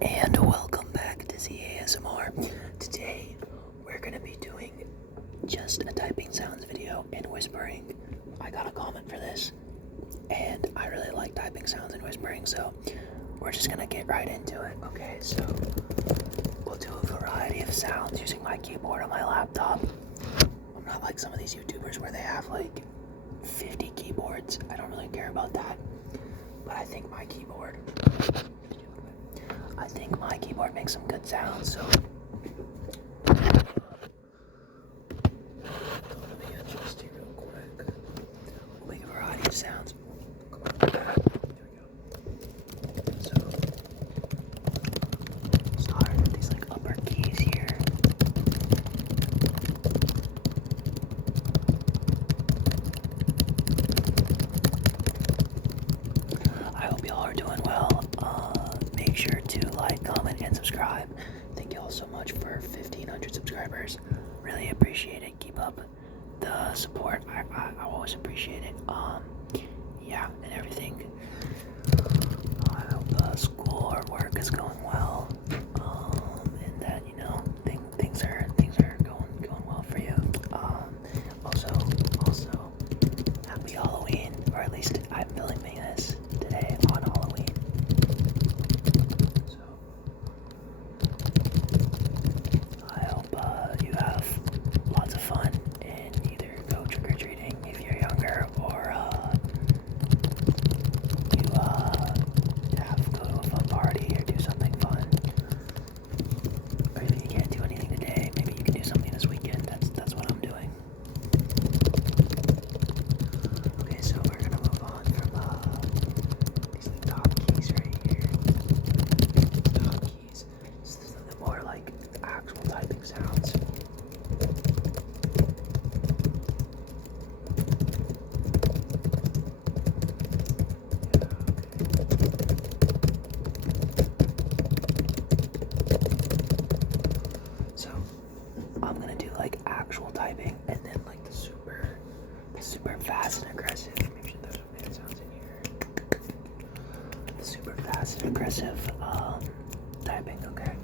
And welcome back to ZASMR. Today we're gonna be doing just a typing sounds video and whispering. I got a comment for this, and I really like typing sounds and whispering, so we're just gonna get right into it. Okay, so we'll do a variety of sounds using my keyboard on my laptop. I'm not like some of these YouTubers where they have like 50 keyboards. I don't really care about that, but I think my keyboard makes some good sounds, so let me adjust here real quick. We'll make a variety of sounds. There we go. So start with these like upper keys here. I hope y'all are doing well. Make sure to like, comment, and subscribe. Thank you all so much for 1,500 subscribers. Really appreciate it. Keep up the support. I always appreciate it. Yeah, and everything. I hope school or work is going well. And that things are going well for you. Also, happy Halloween, or at least I'm filming this today on Halloween. So I hope you have lots of fun and either go trick-or-treating if you're younger, or you go to a fun party or do something fun. Or if you can't do anything today, maybe you can do something this weekend. That's what I'm doing. Okay, so we're gonna move on from these like top keys right here. Top keys. This is the more like actual typing sounds. So I'm gonna do like actual typing and then like the super fast and aggressive. Maybe there's some fan sounds in here. The super fast and aggressive typing, okay?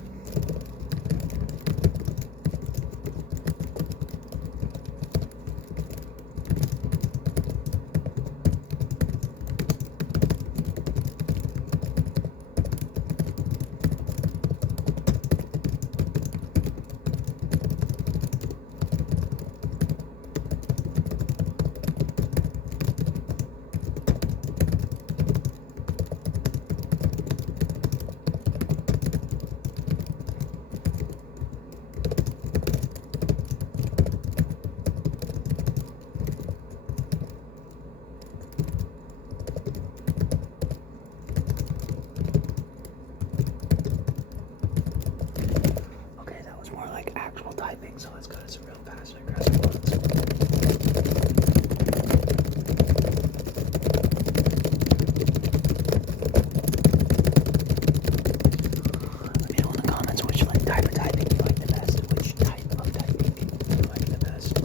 Okay, that was more like actual typing, so let's go to some real fast and aggressive ones. Let me know in the comments which like type of typing you like the best. Which type of typing you like the best.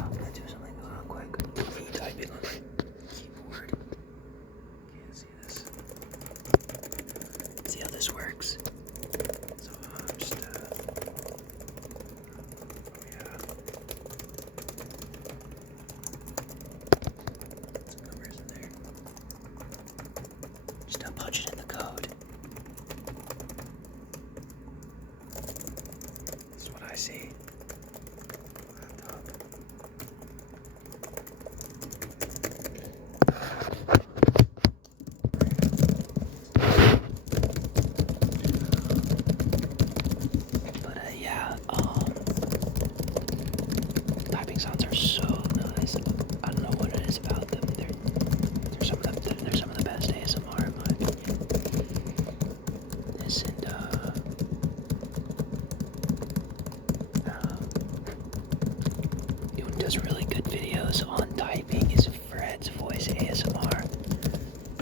I'm gonna do something real quick. Me typing on my keyboard. Can't see this. See how this works? So just yeah. Some numbers in there. Just punch it in the code. That's what I see. Laptop. But yeah, typing sounds are so nice. does really good videos on typing is Fred's Voice ASMR.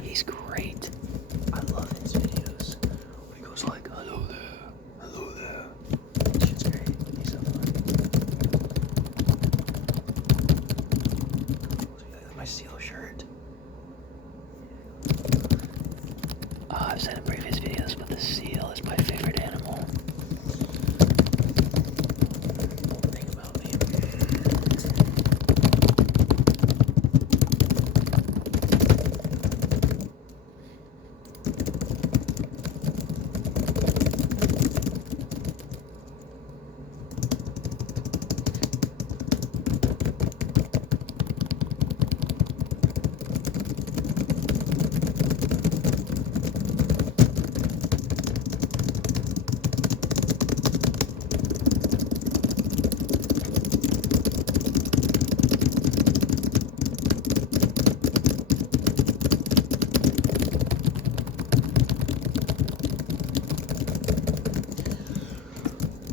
He's great. I love his videos. He goes like, hello there, hello there. It's just great. He's so fun. My seal shirt. I've said in previous videos, but the seal is my favorite animal. Think about me.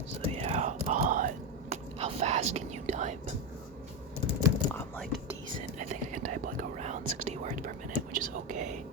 So yeah, how fast can you type? I'm like decent. I think I can type like around 60 words per minute, which is okay.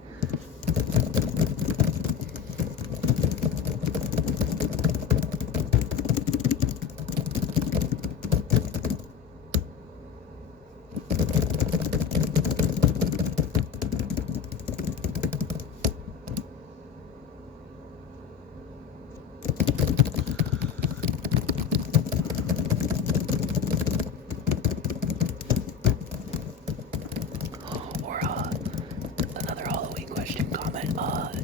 Or another Halloween question comment.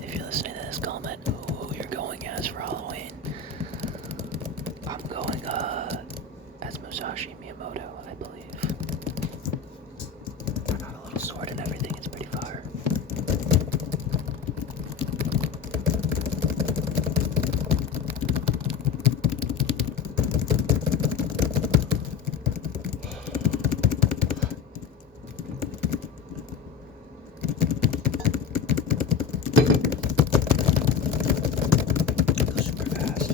If you're listening to this, comment who you're going as for Halloween. I'm going as Musashi Miyamoto, I believe. I got a little sword and everything. It's pretty fire. Goes super fast.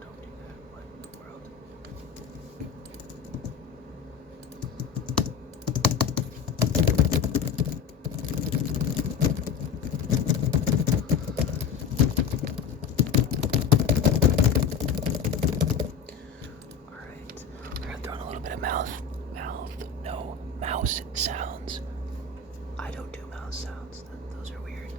Don't do that. What in the world? Alright. We're gonna throw in a little bit of mouse sounds. I don't do mouse sounds. Those are weird.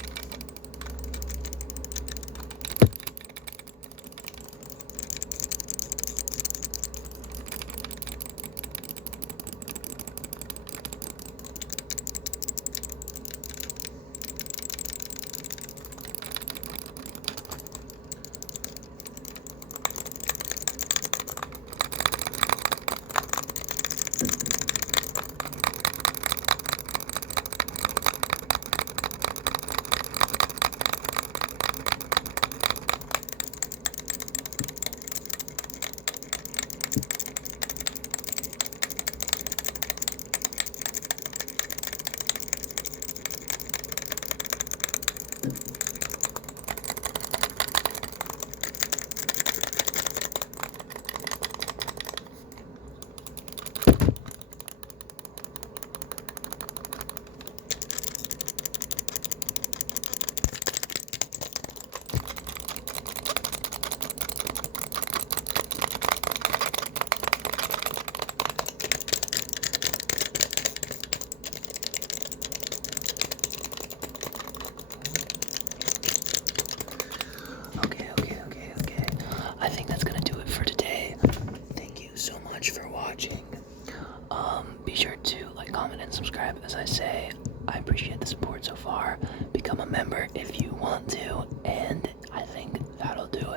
Okay. I think that's gonna do it for today. Thank you so much for watching. Be sure to like, comment, and subscribe. As I say, I appreciate the support so far. Become a member if you want to, and I think that'll do